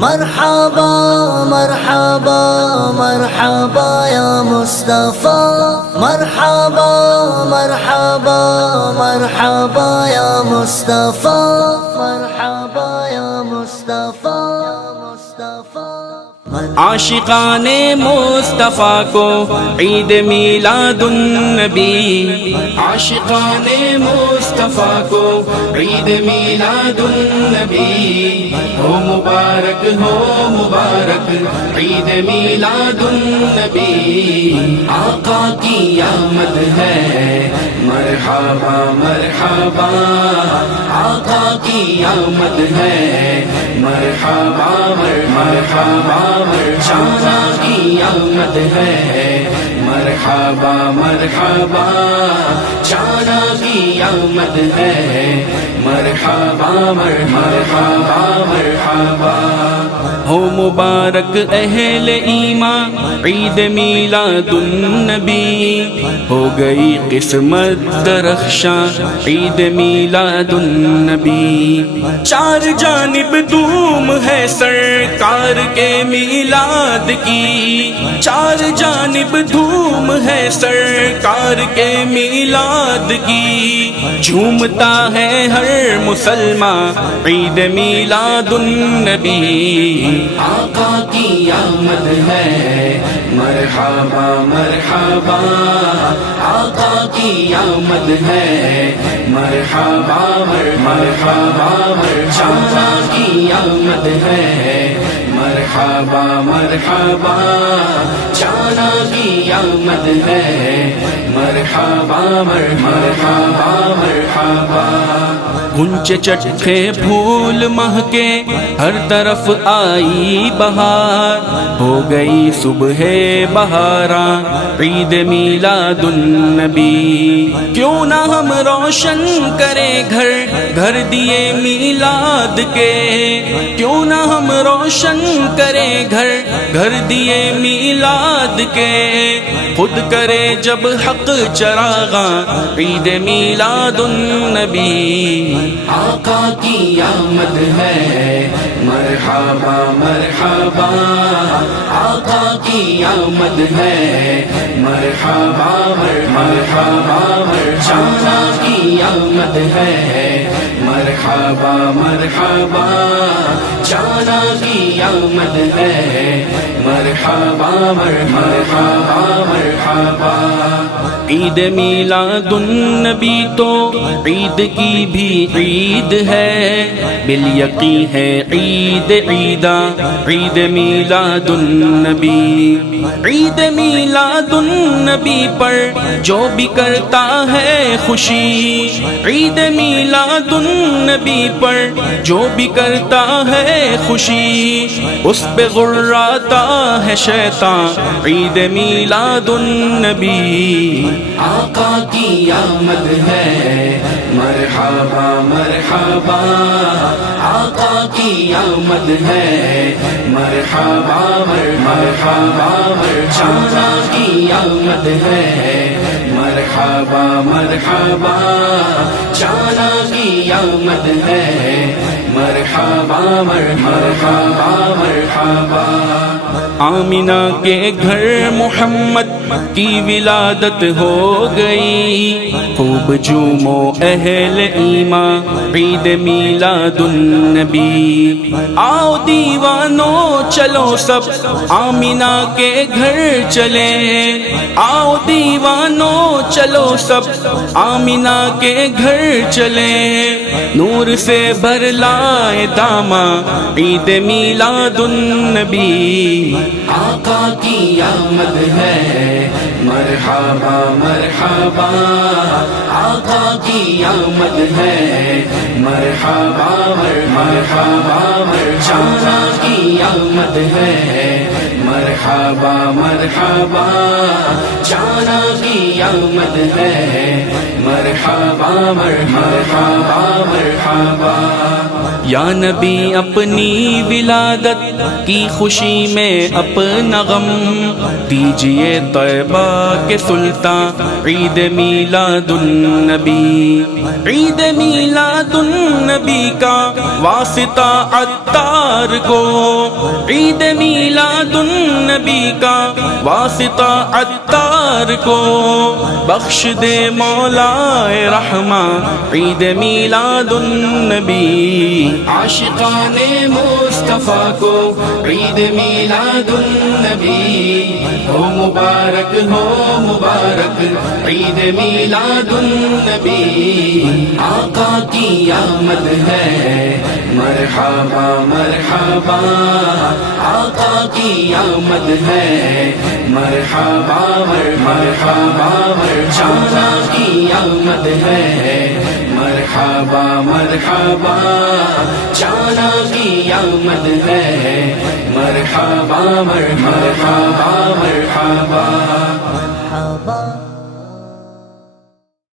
مرحبا مرحبا مرحبا یا مصطفیٰ، مرحبا مرحبا مرحبا یا مصطفیٰ، مرحبا یا مصطفیٰ، عاشقان مصطفیٰ کو عید میلاد النبی، عاشقان مصطفیٰ کو عید میلاد النبی، ہو مبارک عید میلاد النبی، آقا کی آمد ہے مرحبا مرحبا، آقا کی آمد ہے مرحبا مرحبا، شانا کی آمد ہے مرحبا مرحبا، شانا کی آمد ہے مرحبا مرحبا مرحبا، ہو مبارک اہل ایمان عید میلاد النبی، ہو گئی قسمت درخشاں عید میلاد النبی، چار جانب دھوم ہے سرکار کے میلاد کی، چار جانب دھوم ہے سرکار کے میلاد کی، جھومتا ہے ہر مسلمان عید میلاد النبی، آقا کی آمد ہے مرحبا مرحبا، آقا کی آمد ہے مرحبا مرحبا، شانا کی آمد ہے مرحبا مرحبا، شانا کی آمد ہے مرحبا مرحبا مرحبا، گنچ چٹکے پھول مہکے ہر طرف آئی بہار، ہو گئی صبح بہاراں عید میلاد النبی، کیوں نہ ہم روشن کریں گھر گھر دیے میلاد کے، کیوں نہ ہم روشن کریں گھر گھر دیے میلاد کے، خود کرے جب حق چراغاں عید میلاد النبی، آقا کی آمد ہے مرحبا مرحبا، آقا کی آمد ہے مرحبا مرحبا، شانا کی آمد ہے مرحبا مرحبا، شانا کی آمد ہے مرحبا مرحبا مرحبا، عید میلاد النبی تو عید کی بھی عید ہے، بالیقین ہے عید عیداں عید میلاد النبی، عید میلاد النبی پر جو بھی کرتا ہے خوشی، عید میلاد النبی پر جو بھی کرتا ہے خوشی، اس پہ غراتا ہے شیطان عید میلاد النبی، آقا کی آمد ہے مرحبا مرحبا، آقا کی آمد ہے مرحبا مرحبا، شانا کی آمد ہے مرحبا مرحبا، شانا کی آمد ہے مرحبا مرحبا مرحبا، آمینہ کے گھر محمد کی ولادت ہو گئی، خوب جھومو اہل ایمان عید میلاد النبی، آؤ دیوانو چلو سب آمینہ کے گھر چلے، آؤ دیوانو چلو سب آمینہ کے گھر چلے، نور سے بھر لائے داماں عید میلاد النبی، آقا کی آمد ہے مرحبا مرحبا، آقا کی آمد ہے مرحبا مرحبا، شانا کی آمد ہے مرحبا مرحبا مرحبا جانا کی آمد ہے مرحبا مرحبا مرحبا یا نبی اپنی ولادت کی خوشی میں اپنا غم دیجئے طیبہ کے سلطان عید میلاد النبی عید میلاد النبی کا واسطہ عطار کو عید میلاد النبی کا واسطہ عطار کو بخش دے مولا رحماں عید میلاد النبی عاشقان مصطفیٰ کو عید میلاد النبی ہو مبارک عید میلاد النبی آقا کی آمد ہے مرحبا مرحبا آقا کی آمد ہے مرحبا مرحبا جانا کی آمد ہے مرحبا مرحبا جانا کی آمد ہے مرحبا مرحبا مرحبا